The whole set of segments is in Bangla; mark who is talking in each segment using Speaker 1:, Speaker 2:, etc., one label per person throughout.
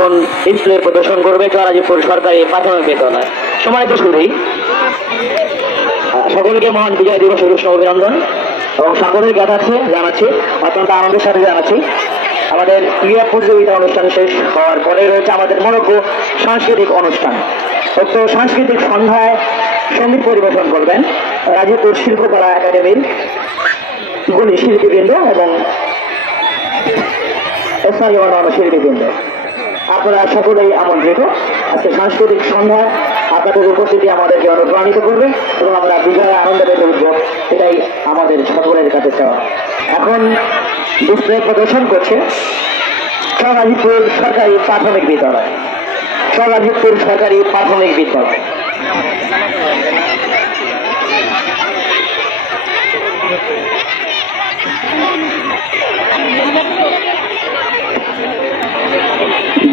Speaker 1: এখন ডিসপ্লে প্রদর্শন করবে চরাজিপুর সরকারি প্রাথমিক বিদ্যালয়। সম্মানিত সুধী সকলকে মহান বিজয় দিবস শুভেচ্ছা অভিনন্দন। এবং সকলের জ্ঞাতার্থে জানাচ্ছি, অত্যন্ত আনন্দের সাথে জানাচ্ছি। আমাদের ক্রীড়া প্রতিযোগিতা অনুষ্ঠান শেষ হওয়ার পরে রয়েছে আমাদের মনোজ্ঞ সাংস্কৃতিক অনুষ্ঠান। উক্ত সাংস্কৃতিক সন্ধ্যায় সংগীত পরিবেশন করবেন রাজীবপুর শিল্পকলা একাডেমির গুণী শিল্পীবৃন্দ এবং স্থানীয় শিল্পীবৃন্দ। আপনারা সকলেই আমন্ত্রিত আজকে সাংস্কৃতিক সন্ধ্যা, আপনাদের উপস্থিতি আমাদেরকে অনুপ্রাণিত করবে এবং আমরা বিজয় আনন্দ পেতে উঠব, এটাই আমাদের সকলের কাছে চাওয়া। এখন ডিসপ্লে প্রদর্শন করছে সরাজিপুর সরকারি প্রাথমিক বিদ্যালয়। সরাজিপুর সরকারি প্রাথমিক বিদ্যালয়।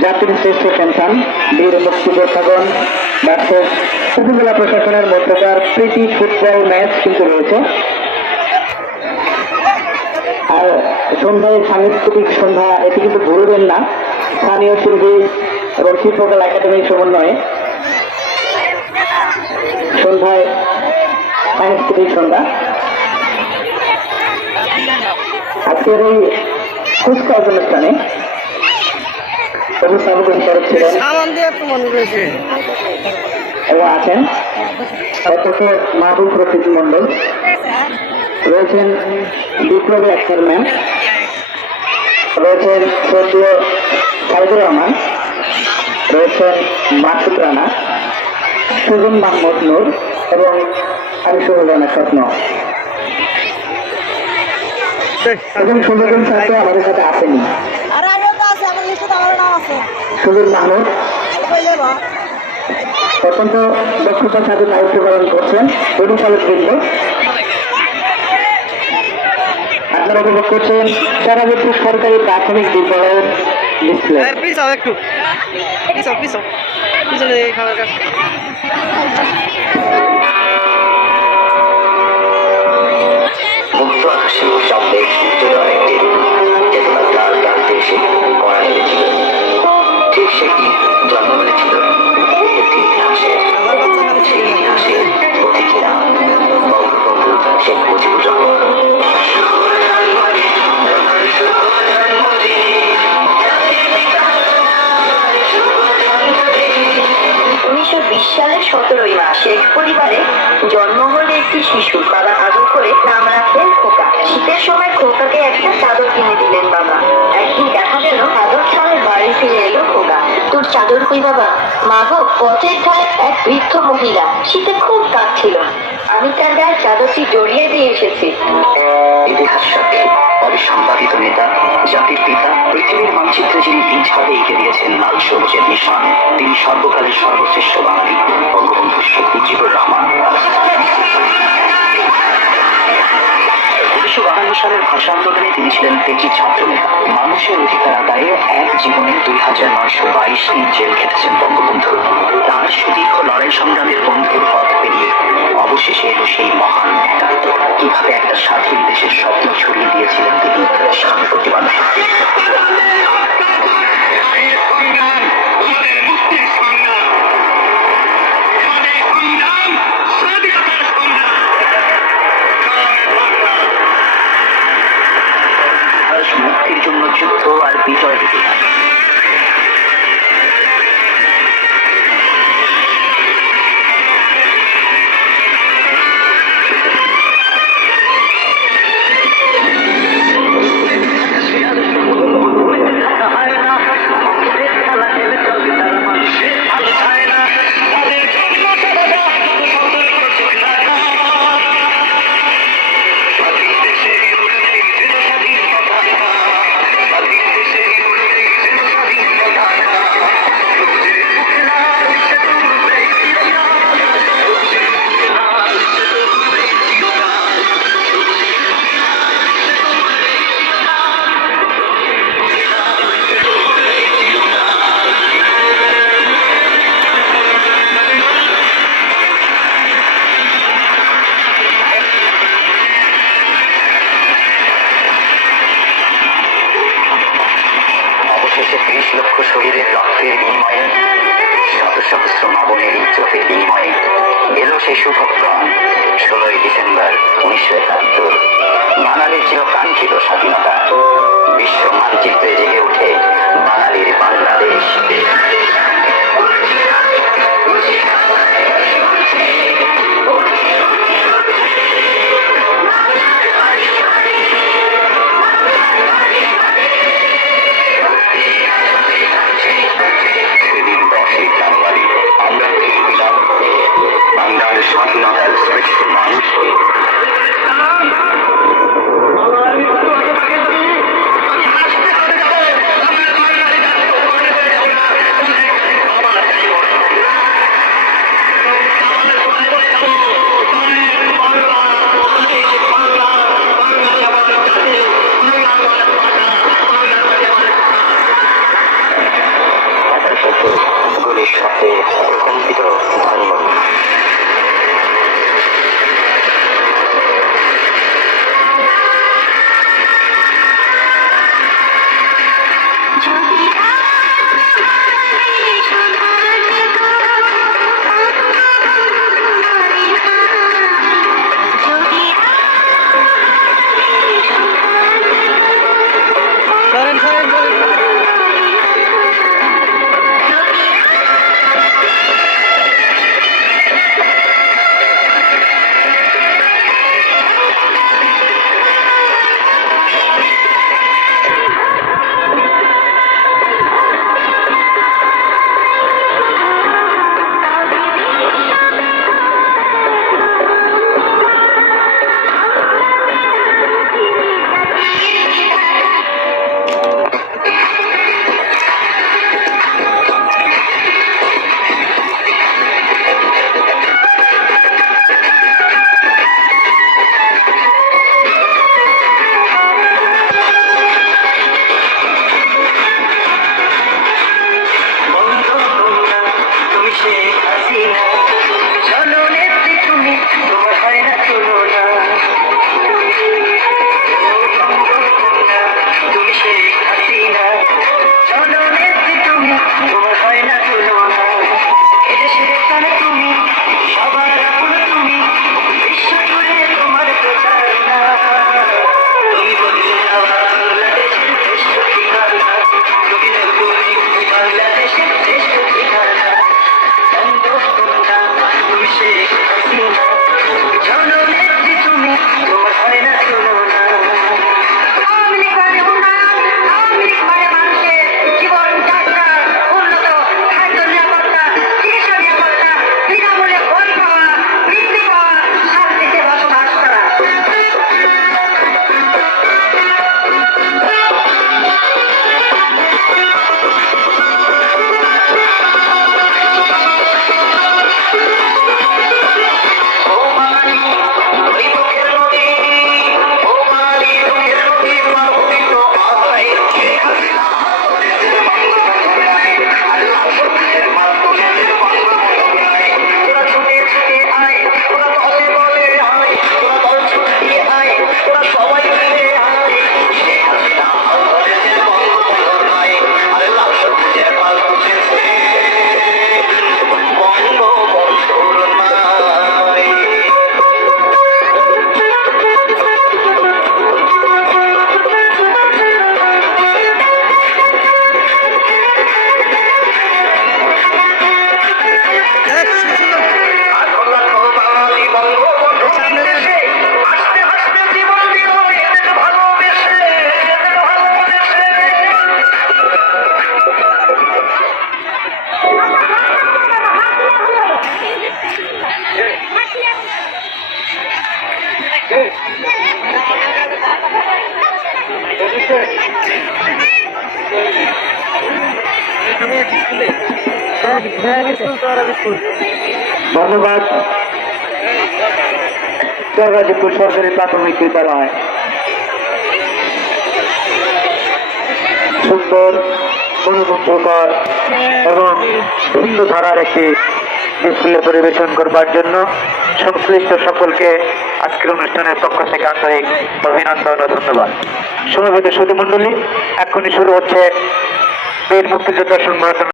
Speaker 1: জাতির শ্রেষ্ঠ সন্তান, বীর মুক্তিযোদ্ধাগণ ভার্সেস উপজেলা প্রশাসনের মধ্যকার প্রীতি ফুটবল ম্যাচ কিন্তু রয়েছে। আর সন্ধ্যায় সাংস্কৃতিক সন্ধ্যা, এটি কিন্তু ভুলবেন না, স্থানীয় শিল্পী এবং শিল্পকলা একাডেমির সমন্বয়ে। সন্ধ্যায় সাংস্কৃতিক সন্ধ্যা। আজকের এই কুচকাওয়াজ অনুষ্ঠানে
Speaker 2: সামান তো মনে
Speaker 1: আছেন অধ্যক্ষ মাহবুব রফিক মন্ডল রয়েছেন বিপ্লবী আক্তার ম্যাম। রয়েছেন সদ্য সাইদুর রহমান। রয়েছেন মাসুদ রানা। সুজন মাহমুদ নূর এবং আমি সুহরানা স্বপ্ন এবং সুন্দরজন ছাত্র আমাদের সাথে আসেনি
Speaker 2: আর আমিও তো আছে আমার লিস্টে
Speaker 1: সুজন মাহমুদ। অত্যন্ত দক্ষতার সাথে দায়িত্ব পালন করছেন পরিচালক বৃন্দ। আপনারা উপভোগ করছেন সারাবর্তী সরকারি প্রাথমিক বিদ্যালয়ের ডিসপ্লে
Speaker 2: একটু। খাবার
Speaker 3: মুক্ত
Speaker 4: সালের সতেরোই মাস এক পরিবারে জন্ম হলে একটি শিশু। বাবা আদর করে নাম রাখলেন খোকা। শীতের সময় খোকাকে একটা চাদর কিনে দিলেন বাবা। একদিন দেখা গেল চাদর ছাড়ে বাড়ি ফিরে এলো খোকা। তোর চাদর কই বাবা? মা গো, পথের ধারে এক বৃদ্ধ মহিলা। শীতে খুব কাঁদছিল। আমি তার গায়ে চাদরটি জড়িয়ে দিয়ে এসেছি।
Speaker 3: ইতিহাস সাক্ষী নেতা, জাতির পিতা, পৃথিবীর মানচিত্রে যিনি বীজভাবে এঁকে দিয়েছেন লাল সবুজের তিনি সর্বকালের সর্বশ্রেষ্ঠ বাঙালি বঙ্গবন্ধু শেখ মুজিবুর রহমান। উনিশশো বাহান্ন সালের ভাষা আন্দোলনে তিনি ছিলেন ফেজি ছাত্র নেতা মানুষের অধিকার আদায়ে এক জীবনে দুই হাজার নয়শো বাইশ দিন জেল খেটেছেন বঙ্গবন্ধু। তার সুদীর্ঘ লড়াই সংগ্রামের বন্ধুর পথ পেরিয়ে অবশেষে এলো সেই মহান একাত্ম কীভাবে একটা স্বাধীন দেশের স্বপ্ন ছড়িয়ে দিয়েছিলেন তিনি সাংস্কৃতিক মানুষের বিশ লক্ষ শহীদের রক্তের বিনিময়ে, শত সহস্র মাবনের চোখের বিনিময়ে এলো সে সুভক্ষণ ষোলোই ডিসেম্বর উনিশশো একাত্তর। বাঙালির চিরকাঙ্ক্ষিত স্বাধীনতা। বিশ্ব মানচিত্রে জেগে ওঠে বাঙালির বাংলাদেশ। the
Speaker 1: ধন্যবাদ। দুর্গাজিপুর সরকারি প্রাথমিক বিদ্যালয়। সুন্দর মনোমুগ্ধকর এবং ভিন্ন ধারার একটি ডিসপ্লে পরিবেশন করবার জন্য সংশ্লিষ্ট সকলকে আজকের অনুষ্ঠানের পক্ষ থেকে আন্তরিক অভিনন্দন ও ধন্যবাদ। সমবেত সুদী এখনই শুরু হচ্ছে বীর মুক্তিযোদ্ধা সংগঠন।